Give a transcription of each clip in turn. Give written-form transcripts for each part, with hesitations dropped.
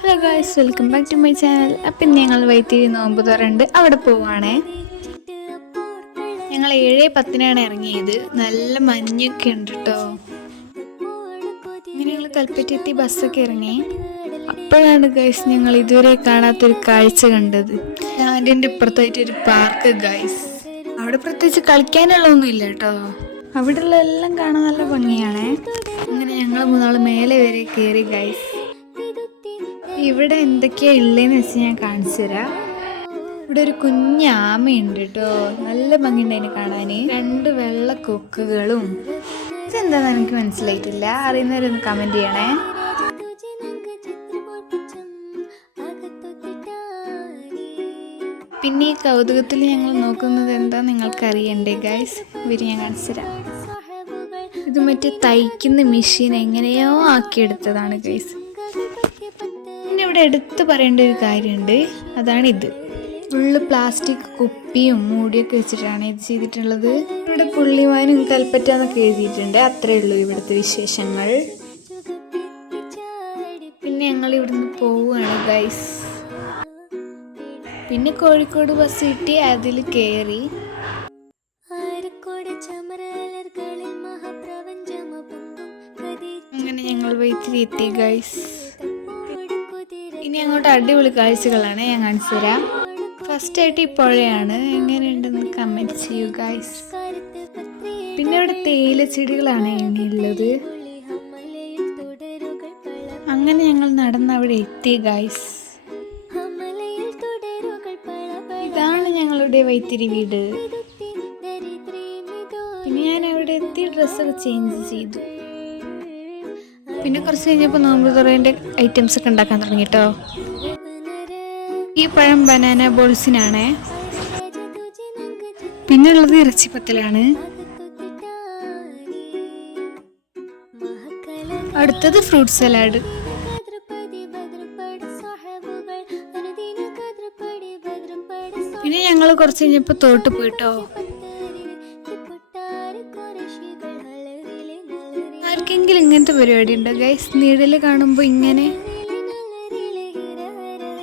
Hello guys, welcome back to my channel. അപ്പം ഞങ്ങൾ വൈത്തിരി നോമ്പ് തുറണ്ട് അവിടെ പോവാണേ. ഞങ്ങൾ 7:10 ഇറങ്ങിയത്. നല്ല മഞ്ഞൊക്കെ ഉണ്ട് കേട്ടോ. ഇങ്ങനെ ഞങ്ങൾ കൽപ്പറ്റെത്തി ബസ്സൊക്കെ ഇറങ്ങി. അപ്പോഴാണ് ഗൈസ് ഞങ്ങൾ ഇതുവരെ കാണാത്തൊരു കാഴ്ച കണ്ടത്. സ്റ്റാൻഡിൻ്റെ ഇപ്പുറത്തായിട്ട് ഒരു പാർക്ക് ഗൈസ്. അവിടെ പ്രത്യേകിച്ച് കളിക്കാനുള്ളതൊന്നും ഇല്ല കേട്ടോ. അവിടെയുള്ള എല്ലാം കാണാൻ നല്ല ഭംഗിയാണേ. അങ്ങനെ ഞങ്ങൾ മൂന്നാള് മേലെ വരെ കയറി ഗൈസ്. ഇവിടെ എന്തൊക്കെയാ ഉള്ളതെന്ന് വെച്ച് ഞാൻ കാണിച്ചു തരാം. ഇവിടെ ഒരു കുഞ്ഞാമയുണ്ട് കേട്ടോ. നല്ല ഭംഗിയുണ്ട് അതിനെ കാണാൻ. 2 വെള്ള കൊക്കുകളും. ഇതെന്താന്ന് എനിക്ക് മനസ്സിലായിട്ടില്ല. അറിയുന്നവരൊന്ന് കമന്റ് ചെയ്യണേ. പിന്നെ ഈ കൗതുകത്തിൽ ഞങ്ങൾ നോക്കുന്നത് എന്താ നിങ്ങൾക്ക് അറിയണ്ടേ ഗൈസ്. ഇവര് ഞാൻ കാണിച്ചു തരാം. ഇത് മറ്റേ തയ്ക്കുന്ന മെഷീൻ എങ്ങനെയോ ആക്കിയെടുത്തതാണ് ഗൈസ്. പിന്നെ ഇവിടെ എടുത്ത് പറയേണ്ട ഒരു കാര്യമുണ്ട്. അതാണിത്. ഫുള്ള് പ്ലാസ്റ്റിക് കുപ്പിയും മൂടിയൊക്കെ വെച്ചിട്ടാണ് ഇത് ചെയ്തിട്ടുള്ളത്. ഇവിടെ പുള്ളിമാനും കൽപ്പറ്റന്നൊക്കെ എഴുതിയിട്ടുണ്ട്. അത്രയേ ഉള്ളൂ ഇവിടുത്തെ വിശേഷങ്ങൾ. പിന്നെ ഞങ്ങൾ ഇവിടുന്ന് പോവുകയാണ് ഗൈസ്. പിന്നെ കോഴിക്കോട് ബസ് കിട്ടി, അതിൽ കയറി. അങ്ങനെ ഞങ്ങൾ വൈത്തിരി എത്തി ഗൈസ്. ഇനി അങ്ങോട്ട് അടിപൊളി കാഴ്ചകളാണ് ഞാൻ കാണിച്ചു തരാം. ഫസ്റ്റ് ആയിട്ട് ഈ പുഴയാണ്. എങ്ങനെയുണ്ടെന്ന് കമന്റ് ചെയ്യൂ ഗൈസ്. പിന്നെ ഇവിടെ തേയില ചെടികളാണ് ഇനിയുള്ളത്. അങ്ങനെ ഞങ്ങൾ നടന്ന് അവിടെ എത്തി ഗൈസ്. ഇതാണ് ഞങ്ങളുടെ വൈത്തിരി വീട്. പിന്നെ ഞാൻ അവിടെ എത്തി ഡ്രസ്സൊക്കെ ചേഞ്ച് ചെയ്തു. പിന്നെ കുറച്ച് കഴിഞ്ഞപ്പോൾ നോമ്പ് തുറേൻ്റെ ഐറ്റംസ് ഒക്കെ ഉണ്ടാക്കാൻ തുടങ്ങി കേട്ടോ. ഈ പഴം ബനാന ബോൾസിനാണ്. പിന്നെ ഉള്ളത് ഇറച്ചിപ്പത്തലാണ്. അടുത്തത് ഫ്രൂട്ട് സലാഡ്. പിന്നെ ഞങ്ങൾ കുറച്ച് കഴിഞ്ഞപ്പോൾ തോട്ട് പോയിട്ടോ. ആർക്കെങ്കിലും ഇങ്ങനത്തെ പരിപാടി ഉണ്ടോ ഗൈസ്? നീടല് കാണുമ്പോൾ ഇങ്ങനെ.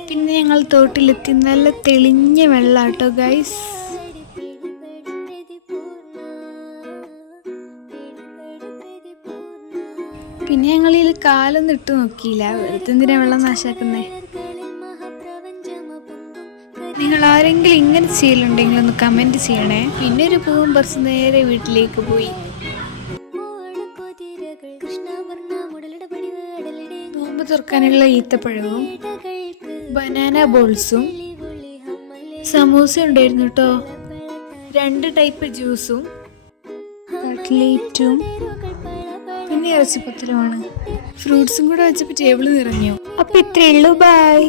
പിന്നെ ഞങ്ങൾ തോട്ടിലെത്തി. നല്ല തെളിഞ്ഞ വെള്ളാട്ടോ ഗൈസ്. പിന്നെ ഞങ്ങൾ ഇതിൽ കാലൊന്നും ഇട്ട് നോക്കിയില്ല. വെറുതെ എന്തിനാ വെള്ളം നാശാക്കുന്നേ. നിങ്ങൾ ആരെങ്കിലും ഇങ്ങനെ ചെയ്യലുണ്ടെങ്കിൽ ഒന്ന് കമന്റ് ചെയ്യണേ. പിന്നെ ഒരു പൂവും പറിച്ച് നേരെ വീട്ടിലേക്ക് പോയി. നോമ്പ് തുറക്കാനുള്ള ഈത്തപ്പഴവും ബനാന ബോൾസും സമൂസ ഉണ്ടായിരുന്നു കേട്ടോ. 2 ടൈപ്പ് ജ്യൂസും കട്ട്ലേറ്റും പിന്നെ ഇറച്ചിപ്പത്തലുമാണ്. ഫ്രൂട്ട്സും കൂടെ വെച്ചപ്പോൾ ടേബിൾ നിറഞ്ഞു. അപ്പം ഇത്രയേ ഉള്ളൂ. ബൈ.